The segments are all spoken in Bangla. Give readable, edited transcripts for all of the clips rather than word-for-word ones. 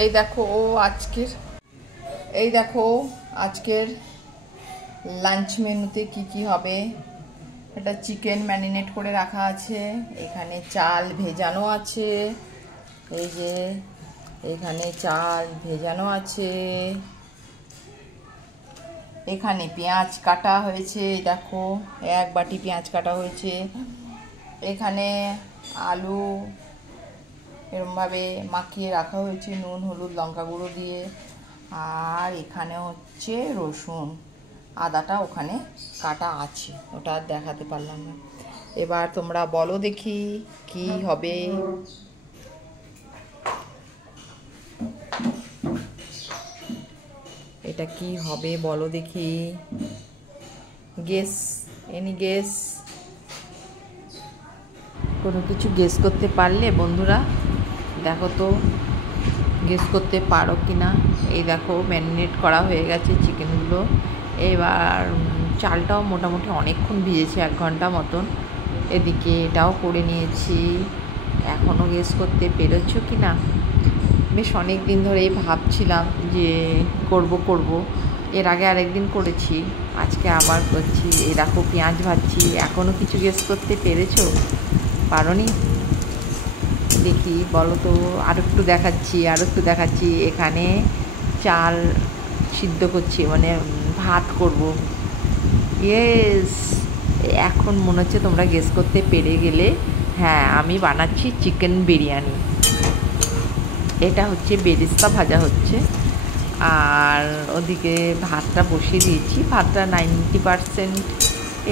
এই দেখো আজকের এই দেখো আজকের লাঞ্চ মেনুতে কি কি হবে। এটা চিকেন ম্যারিনেট করে রাখা আছে, এখানে চাল ভেজানো আছে, এই যে এখানে চাল ভেজানো আছে, এখানে পেঁয়াজ কাটা হয়েছে, দেখো এক বাটি পেঁয়াজ কাটা হয়েছে, এখানে আলু এরমভাবে মাখিয়ে রাখা হয়েছে নুন হলুদ লঙ্কা গুঁড়ো দিয়ে, আর এখানে হচ্ছে রসুন আদাটা ওখানে কাটা আছে, ওটা আর দেখাতে পারলাম না। এবার তোমরা বলো দেখি কি হবে। এটা কি হবে বলো দেখি, গেস, এনি গেস, কোনো কিছু গেস করতে পারলে বন্ধুরা দেখো তো, গেস করতে পারো কি না। এই দেখো ম্যারিনেট করা হয়ে গেছে চিকেনগুলো, এবার চালটাও মোটামুটি অনেকক্ষণ ভিজেছে, 1 ঘন্টা মতন। এদিকে এটাও করে নিয়েছি, এখনও গেস করতে পেরেছো কি না। বেশ অনেক দিন ধরেই ভাবছিলাম যে করব, এর আগে আরেকদিন করেছি, আজকে আবার করছি। এই দেখো পেঁয়াজ ভাজছি, এখনও কিছু গেস করতে পেরেছো? পারোনি? দেখি বলো তো, আর একটু দেখাচ্ছি, এখানে চাল সিদ্ধ করছি, মানে ভাত করব। ইয়েস, এখন মনে হচ্ছে তোমরা গেস করতে পেরে গেলে। হ্যাঁ, আমি বানাচ্ছি চিকেন বিরিয়ানি। এটা হচ্ছে বেরেস্তা ভাজা হচ্ছে, আর ওদিকে ভাতটা বসিয়ে দিয়েছি। ভাতটা 90%,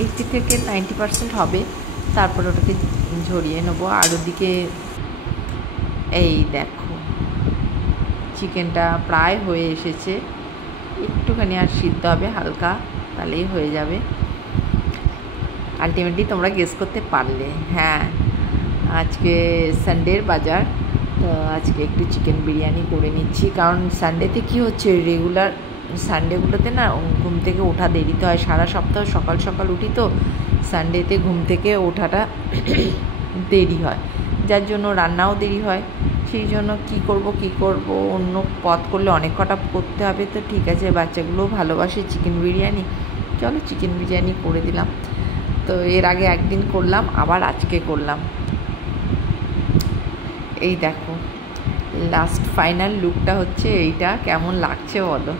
80 থেকে 90% হবে, তারপর ওটাকে ঝরিয়ে নেবো। আর ওদিকে এই দেখো চিকেনটা প্রায় হয়ে এসেছে, একটুখানি আর সিদ্ধ হবে হালকা, তাহলেই হয়ে যাবে। আলটিমেটলি তোমরা গেস করতে পারলে। হ্যাঁ, আজকে সানডের বাজার, তো আজকে একটু চিকেন বিরিয়ানি করে নিচ্ছি, কারণ সানডেতে কি হচ্ছে, রেগুলার সানডেগুলোতে না ঘুম থেকে ওঠা দেরিতে হয়। সারা সপ্তাহ সকাল সকাল উঠি, তো সানডেতে ঘুম থেকে ওঠাটা দেরি হয়, যার জন্য রান্নাও দেরি হয়। সেই জন্য কি করব, অন্য পদ করলে অনেক কটা করতে হবে, তো ঠিক আছে, বাচ্চাগুলোও ভালোবাসে চিকেন বিরিয়ানি, চলো চিকেন বিরিয়ানি করে দিলাম। তো এর আগে একদিন করলাম, আবার আজকে করলাম। এই দেখো লাস্ট ফাইনাল লুকটা হচ্ছে এইটা, কেমন লাগছে বলো।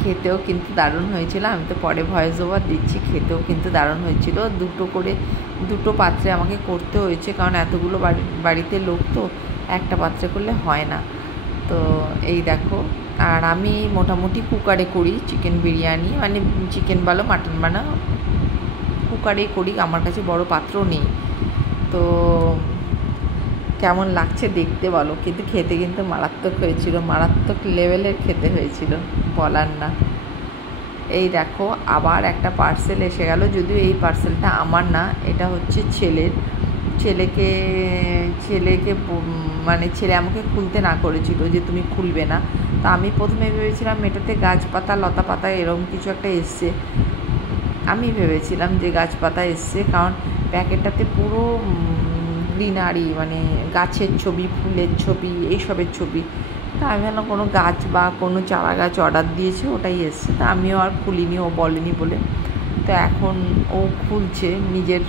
খেতেও কিন্তু দারুণ হয়েছিল, আমি তো পরে ভয়েস ওভার দিচ্ছি, খেতেও কিন্তু দারুণ হয়েছিল। দুটো পাত্রে আমাকে করতে হয়েছে, কারণ এতগুলো বাড়িতে লোক, তো একটা পাত্রে করলে হয় না। তো এই দেখো, আর আমি মোটামুটি কুকারে করি চিকেন বিরিয়ানি, মানে চিকেন বলো মাটন বানাও কুকারেই করি, আমার কাছে বড় পাত্র নেই। তো কেমন লাগছে দেখতে বলো, কিন্তু খেতে কিন্তু মারাত্মক হয়েছিল, মারাত্মক লেভেলের খেতে হয়েছিল, বলার না। এই দেখো আবার একটা পার্সেল এসে গেল, যদিও এই পার্সেলটা আমার না, এটা হচ্ছে ছেলেকে মানে ছেলে আমাকে খুলতে না করেছিল যে তুমি খুলবে না। তা আমি প্রথমে ভেবেছিলাম এটাতে গাছপাতা লতা পাতা এরকম কিছু একটা এসছে, আমি ভেবেছিলাম যে গাছপাতা এসছে, কারণ প্যাকেটটাতে পুরো গ্রিনারি, মানে গাছের ছবি, ফুলের ছবি, এইসবের ছবি। তা আমি ভাবলাম কোনো গাছ বা কোনো চারা গাছ অর্ডার দিয়েছে, ওটাই এসছে। তা আমিও আর খুলিনি, ও বলেনি বলে। তো এখন ও খুলছে, নিজের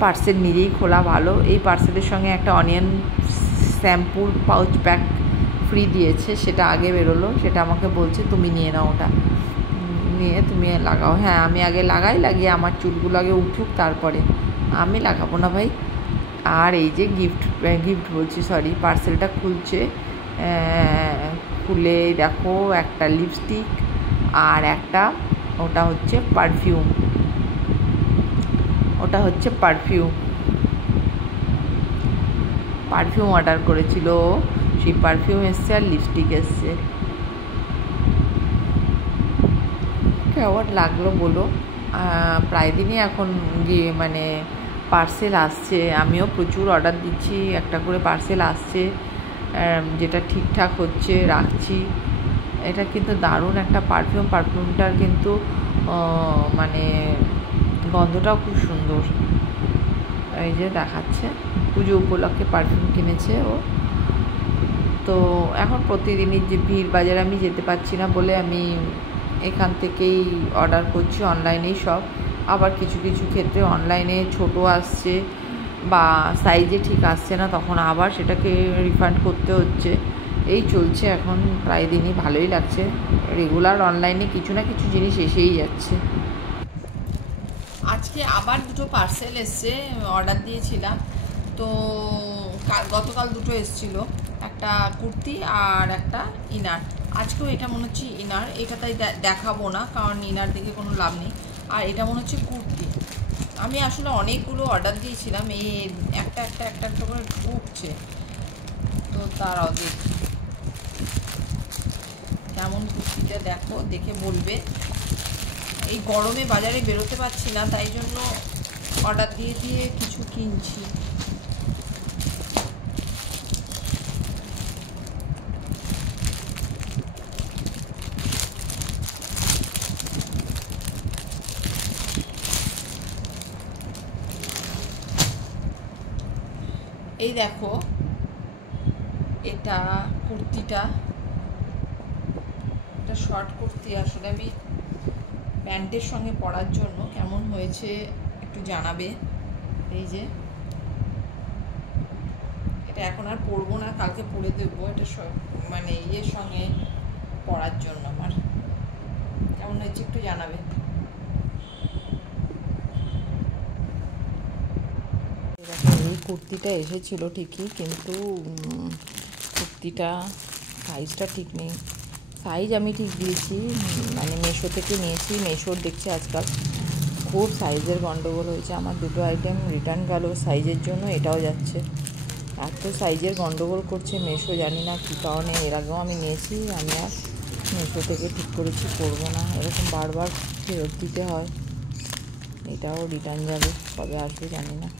পার্সেল নিজেই খোলা ভালো। এই পার্সেলের সঙ্গে একটা অনিয়ন শ্যাম্পুর পাউচ প্যাক ফ্রি দিয়েছে, সেটা আগে বেরোলো, সেটা আমাকে বলছে তুমি নিয়ে নাও, ওটা নিয়ে তুমি লাগাও। হ্যাঁ, আমি আগে লাগিয়ে আমার চুলগুলো আগে উঠুক, তারপরে আমি লাগাবো না ভাই। আর এই যে গিফট বলছি, সরি, পার্সেলটা খুলছে, খুলে দেখো একটা লিপস্টিক আর একটা, ওটা হচ্ছে পারফিউম অর্ডার করেছিল, সেই পারফিউম এসছে আর লিপস্টিক এসছে। কেমন লাগলো বলো। প্রায় দিনই এখন গিয়ে মানে পার্সেল আসছে, আমিও প্রচুর অর্ডার দিচ্ছি, একটা করে পার্সেল আসছে, যেটা ঠিকঠাক হচ্ছে, রাখছি। এটা কিন্তু দারুণ একটা পারফিউমটার কিন্তু মানে গন্ধটাও খুব সুন্দর। এই যে দেখাচ্ছে, পুজো উপলক্ষে পারফিউম কিনেছে ও, তো এখন প্রতিদিনই যে ভিড় বাজারে আমি যেতে পারছি না বলে আমি এখান থেকেই অর্ডার করছি, অনলাইনেই সব। আবার কিছু কিছু ক্ষেত্রে অনলাইনে ছোট আসছে বা সাইজে ঠিক আসছে না, তখন আবার সেটাকে রিফান্ড করতে হচ্ছে। এই চলছে এখন প্রায় দিনই, ভালোই লাগছে। রেগুলার অনলাইনে কিছু না কিছু জিনিস এসেই যাচ্ছে। আজকে আবার দুটো পার্সেল এসছে, অর্ডার দিয়েছিলাম তো গতকাল দুটো এসেছিলো, একটা কুর্তি আর একটা ইনার। আজকেও এটা মনে হচ্ছে ইনার, এটা তাই দেখাবো না কারণ ইনার দেখে কোনো লাভ নেই। আর এটা মনে হচ্ছে কুর্তি। আমি আসলে অনেকগুলো অর্ডার দিয়েছিলাম, এই একটা একটা একটা একটা করে ঢুকছে, তো তার অর্ধেক কেমন কুর্তিটা দেখো, দেখে বলবে। এই গরমে বাজারে বেরোতে পারছি না, তাই জন্য অর্ডার দিয়ে দিয়ে কিছু কিনছি। এই দেখো, এটা কুর্তিটা, এটা শর্ট কুর্তি। আসলে আমি প্যান্টের সঙ্গে পরার জন্য কেমন হয়েছে একটু জানাবে। এই যে এটা এখন আর পরবো না, কালকে পরে দেবো। এটা মানে ইয়ের সঙ্গে পরার জন্য আমার কেমন হয়েছে একটু জানাবে। এই কুর্তিটা এসেছিল ঠিকই, কিন্তু কুর্তিটা সাইজটা ঠিক নেই। সাইজ আমি ঠিক দিয়েছি, মানে মেশো থেকে নিয়েছি। মেশোর দেখছি আজকাল খুব সাইজের গন্ডগোল হয়েছে। আমার দুটো আইটেম রিটার্ন গেল সাইজের জন্য, এটাও যাচ্ছে। এত সাইজের গন্ডগোল করছে মেশো, জানি না কী কারণে। এর আগেও আমি নিয়েছি, আমি আর মেশো থেকে ঠিক করেছি করবো না, এরকম বারবার ফেরত দিতে হয়। এটাও রিটার্ন যাবে, কবে আসবে জানি না।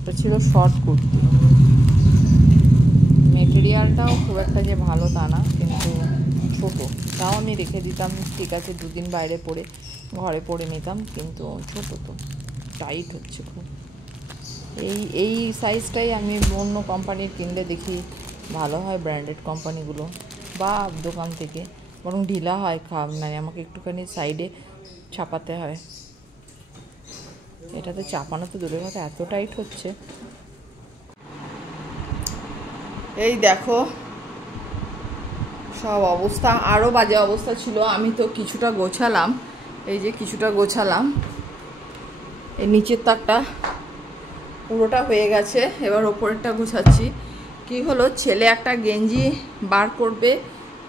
এটা ছিল শর্ট কুর্তি, মেটেরিয়ালটাও খুব একটা যে ভালো তা না, কিন্তু ছোটো। তাও আমি রেখে দিতাম, ঠিক আছে দুদিন বাইরে পরে ঘরে পরে নিতাম, কিন্তু ছোটো তো টাইট হচ্ছে খুব। এই সাইজটাই আমি অন্য কোম্পানির কিনলে দেখি ভালো হয়, ব্র্যান্ডেড কোম্পানিগুলো বা দোকান থেকে, বরং ঢিলা হয়। মানে আমাকে একটুখানি সাইডে ছাপাতে হয়, এটাতে চাপানো তো দূরের কথা, এত টাইট হচ্ছে। এই দেখো সব অবস্থা, আরও বাজে অবস্থা ছিল। আমি তো কিছুটা গোছালাম, এই যে কিছুটা গোছালাম, এই নিচের তাকটা পুরোটা হয়ে গেছে, এবার ওপরেরটা গোছাচ্ছি। কি হলো, ছেলে একটা গেঞ্জি বার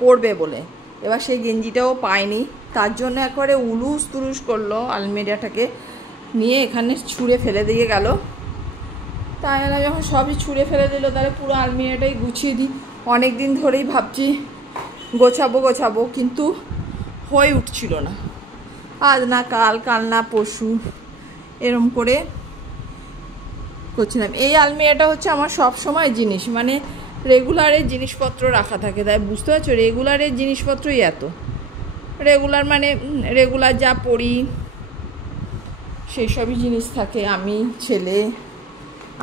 পরবে বলে, এবার সেই গেঞ্জিটাও পায়নি, তার জন্য একবারে উলুস তুলুস করলো, আলমিরাটাকে নিয়ে এখানে ছুঁড়ে ফেলে দিয়ে গেল। তাই না, যখন সবই ছুঁড়ে ফেলে দিল, তাহলে পুরো আলমিরাটাই গুছিয়ে দিই। অনেক দিন ধরেই ভাবছি গোছাবো, কিন্তু হয়ে উঠছিল না। আজ না কাল, কাল না পরশু, এরম করে করছিলাম। এই আলমিরাটা হচ্ছে আমার সব সময় জিনিস, মানে রেগুলারের জিনিসপত্র রাখা থাকে, তাই বুঝতে পারছো, রেগুলারের জিনিসপত্রই এত রেগুলার, মানে রেগুলার যা পড়ি সেই সবই জিনিস থাকে। আমি, ছেলে,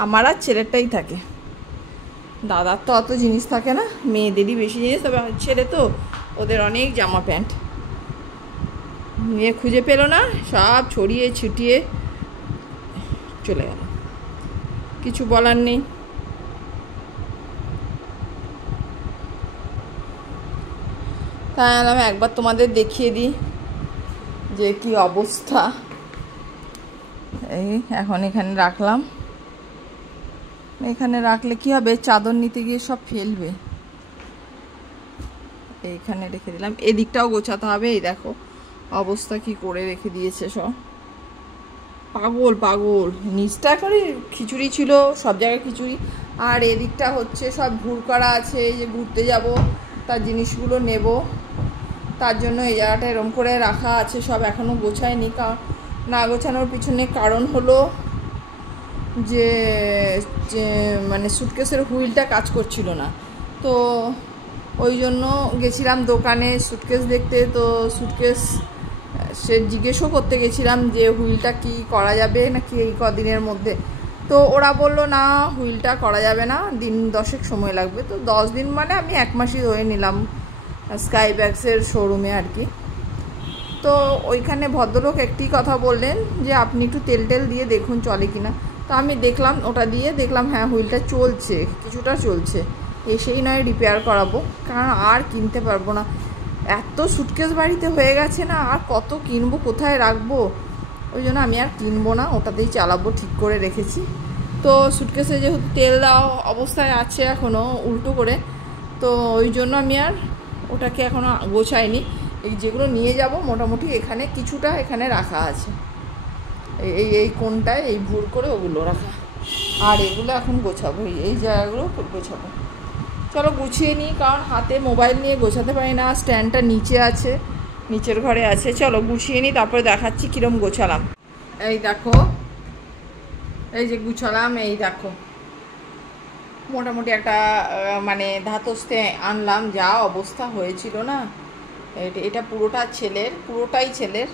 আমার আর ছেলেরটাই থাকে, দাদার তো অত জিনিস থাকে না, মেয়েদেরই বেশি জিনিস। তবে ছেলে তো, ওদের অনেক জামা প্যান্ট, মেয়ে খুঁজে পেল না, সব ছড়িয়ে ছিটিয়ে চলে গেল, কিছু বলার নেই। তাই আমি একবার তোমাদের দেখিয়ে দিই যে কি অবস্থা। এই এখন এখানে রাখলাম, এখানে রাখলে কি হবে, চাদর নিতে গিয়ে সব ফেলবে। এইখানে রেখে দিলাম, এদিকটাও গোছাতে হবে। এই দেখো অবস্থা কি করে রেখে দিয়েছে সব, পাগল। নিচটা করে খিচুড়ি ছিল, সব জায়গায় খিচুড়ি, আর এদিকটা হচ্ছে সব ভুল করা আছে। এই যে ঘুরতে যাব, তার জিনিসগুলো নেব, তার জন্য এই জায়গাটা এরম করে রাখা আছে সব, এখনও গোছায়নি। না গোছানোর পিছনে কারণ হলো যে মানে সুটকেসের হুইলটা কাজ করছিল না, তো ওই জন্য গেছিলাম দোকানে সুটকেস দেখতে। তো সুটকেস সে জিজ্ঞেসও করতে গেছিলাম যে হুইলটা কি করা যাবে নাকি এই কদিনের মধ্যে। তো ওরা বললো না, হুইলটা করা যাবে না, দিন 10 সময় লাগবে। তো 10 দিন মানে আমি 1 মাসই ধরে নিলাম স্কাই ব্যাগসের শোরুমে আর কি। তো ওইখানে ভদ্রলোক একটি কথা বললেন যে আপনি একটু তেল টেল দিয়ে দেখুন চলে কিনা। তো আমি দেখলাম, ওটা দিয়ে দেখলাম হ্যাঁ হুইলটা চলছে, কিছুটা চলছে। এসেই নয় রিপেয়ার করাবো, কারণ আর কিনতে পারবো না। এত সুটকেস বাড়িতে হয়ে গেছে না, আর কত কিনবো, কোথায় রাখবো। ওই জন্য আমি আর কিনবো না, ওটাতেই চালাবো, ঠিক করে রেখেছি। তো সুটকেসে যেহেতু তেল দেওয়া অবস্থায় আছে এখনও উল্টো করে, তো ওই জন্য আমি আর ওটাকে এখনও গোছাইনি। এই যেগুলো নিয়ে যাব মোটামুটি এখানে কিছুটা এখানে রাখা আছে, এই কোনটায় এই ভুর করে ওগুলো রাখা, আর এগুলো এখন গোছাবো, এই জায়গাগুলো গোছাবো। চলো গুছিয়ে নিই, কারণ হাতে মোবাইল নিয়ে গোছাতে পারি না। স্ট্যান্ডটা নিচে আছে, নিচের ঘরে আছে। চলো গুছিয়ে নিই, তারপরে দেখাচ্ছি কীরকম গোছালাম। এই দেখো, এই যে গুছালাম, এই দেখো মোটামুটি একটা মানে ধাতস্থে আনলাম, যা অবস্থা হয়েছিল না। এটা পুরোটা ছেলের, পুরোটাই ছেলের,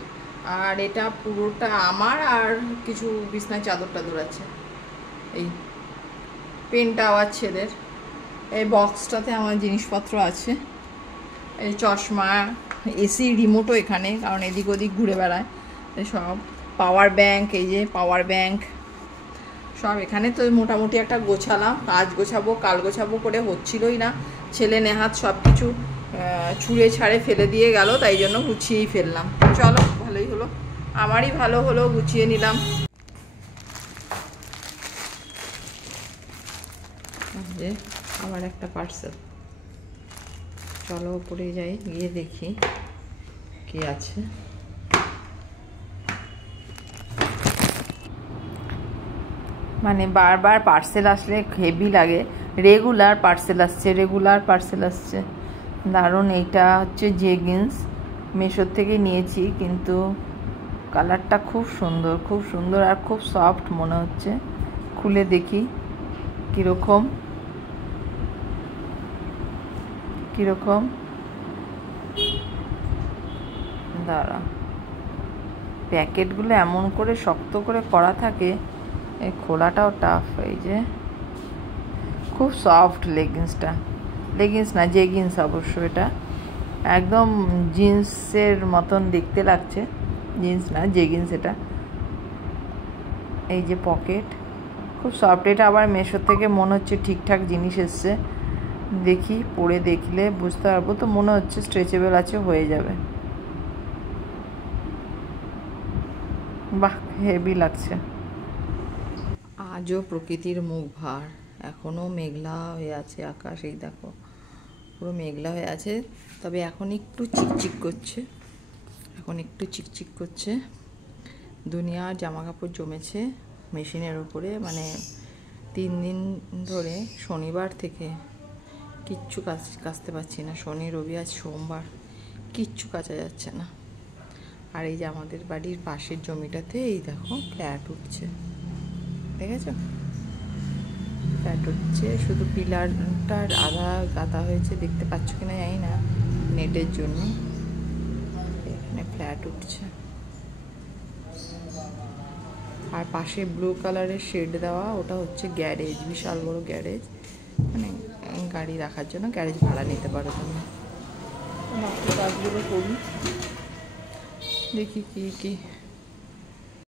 আর এটা পুরোটা আমার, আর কিছু বিছনায় চাদর টাদর আছে। এই পেনটা আবার ছেলের। এই বক্সটাতে আমার জিনিসপত্র আছে, এই চশমা, এসি রিমোটও এখানে, কারণ এদিক ওদিক ঘুরে বেড়ায় সব। পাওয়ার ব্যাংক, এই যে পাওয়ার ব্যাংক সব এখানে। তো মোটামুটি একটা গোছালাম, আজ গোছাবো কাল গোছাবো করে হচ্ছিলই না। ছেলে নেহাত সব কিছু ছুঁড়ে ছাড়ে ফেলে দিয়ে গেল, তাই জন্য গুছিয়েই ফেললাম। চলো ভালোই হলো, আমারই ভালো হলো, গুছিয়ে নিলাম। যে আবার একটা পার্সেল, চলো উপরে যাই, গিয়ে দেখি কি আছে। মানে বারবার পার্সেল আসলে হেভি লাগে। রেগুলার পার্সেল আসছে, রেগুলার পার্সেল আসছে, দারুণ। এইটা হচ্ছে জেগিন্স, মেশোর থেকে নিয়েছি, কিন্তু কালারটা খুব সুন্দর, খুব সুন্দর, আর খুব সফট মনে হচ্ছে। খুলে দেখি কীরকম কীরকম। দাঁড়া, প্যাকেটগুলো এমন করে শক্ত করে করা থাকে, এই খোলাটাও টাফ। এই যে খুব সফট লেগিংসটা, লেগিংস না জেগিন্স অবশ্য। এটা একদম জিন্সের মতন দেখতে লাগছে, জিন্স না জেগিন্স এটা। এই যে পকেট, খুব সফট। এটা আবার মেশো থেকে মনে হচ্ছে ঠিকঠাক জিনিস এসছে। দেখি পরে দেখলে বুঝতে পারবো। তো মনে হচ্ছে স্ট্রেচেবল আছে, হয়ে যাবে। বাহ, হেভি লাগছে। আজও প্রকৃতির মুখ ভার, এখনও মেঘলা হয়ে আছে আকাশ। এই দেখো পুরো মেঘলা হয়ে আছে, তবে এখন একটু চিকচিক করছে, এখন একটু চিকচিক করছে। দুনিয়ার জামা কাপড় জমেছে মেশিনের ওপরে, মানে 3 দিন ধরে, শনিবার থেকে কিচ্ছু কাচতে পারছি না। শনি রবি আজ সোমবার, কিচ্ছু কাচা যাচ্ছে না। আর এই যে আমাদের বাড়ির পাশের জমিটাতে এই দেখো ফ্ল্যাট উঠছে, দেখেছ? ফ্ল্যাট উঠছে, শুধু পিলারটার আধা গাঁথা হয়েছে, দেখতে পাচ্ছ কিনা জানি না, নেটের জন্য। এখানে ফ্ল্যাট উঠছে, আর পাশে ব্লু কালারের শেড দেওয়া, ওটা হচ্ছে গ্যারেজ, বিশাল বড় গ্যারেজ, মানে গাড়ি রাখার জন্য গ্যারেজ ভাড়া নিতে পারো তুমি। কাজগুলো করি, দেখি কি কি